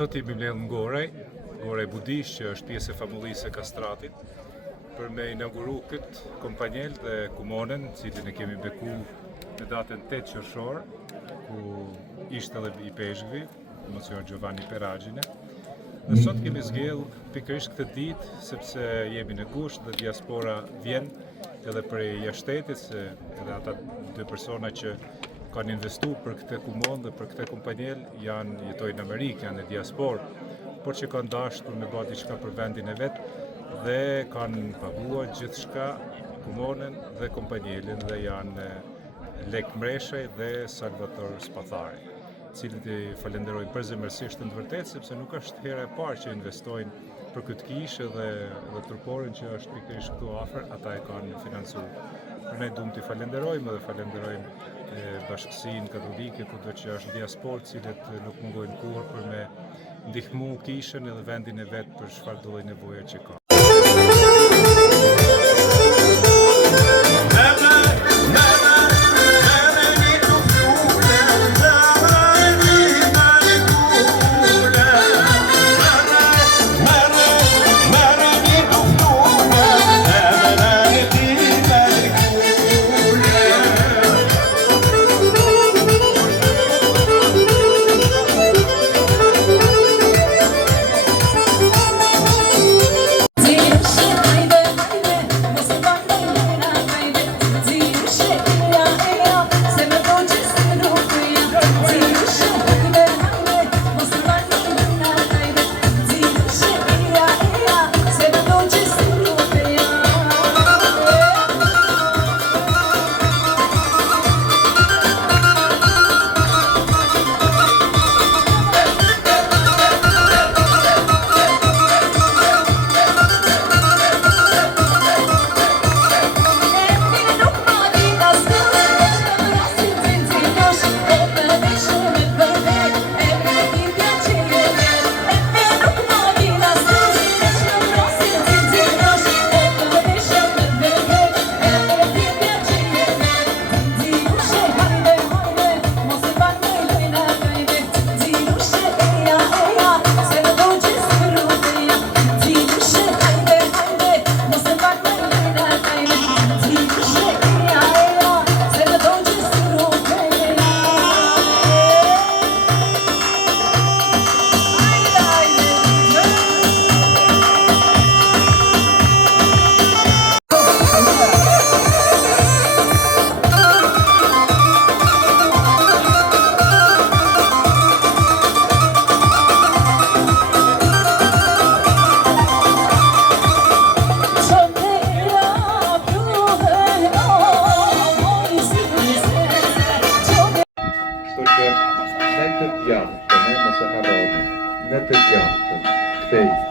Sot jemi mbledhur në Gorej Budish, që është pjesë e famullisë së Kastratit, për me inauguru këtë kompanjel dhe kumonen, cilin e kemi beku në datën 8 qershor, ku ishte edhe i peshkvi, Monsignor Giovanni Peragjine. Dhe sot kemi zgjell pikërisht këtë ditë, sepse jemi në gusht dhe diaspora vjen edhe prej jashtetit, se edhe ata dy persona që kanë investu për këtë kumon dhe për këtë kompanjel jetojnë në Amerikë, janë në diasporë, por që kanë dashur për me bërë diçka për vendin e vet dhe kanë paguar gjithçka kumonen dhe kompanjelin dhe janë Lek Mreshaj dhe Salvator Spathari, cilët i falenderojnë përzemërsisht në të vërtetë, sepse nuk është hera e parë që investojnë për këtë kishë dhe truporin që është pikërisht këtu afër, ata e kanë financuar. Ne duam t'i falenderojmë dhe falenderojmë Bashkësinë Katolike, kudo që është diasporë, cilët nuk mungojnë kurrë për me ndihmu kishën edhe vendin e vet për çfarë do lloj nevoje që ka. Në të djathtë, mos e harroni, në të djathtë, kthej.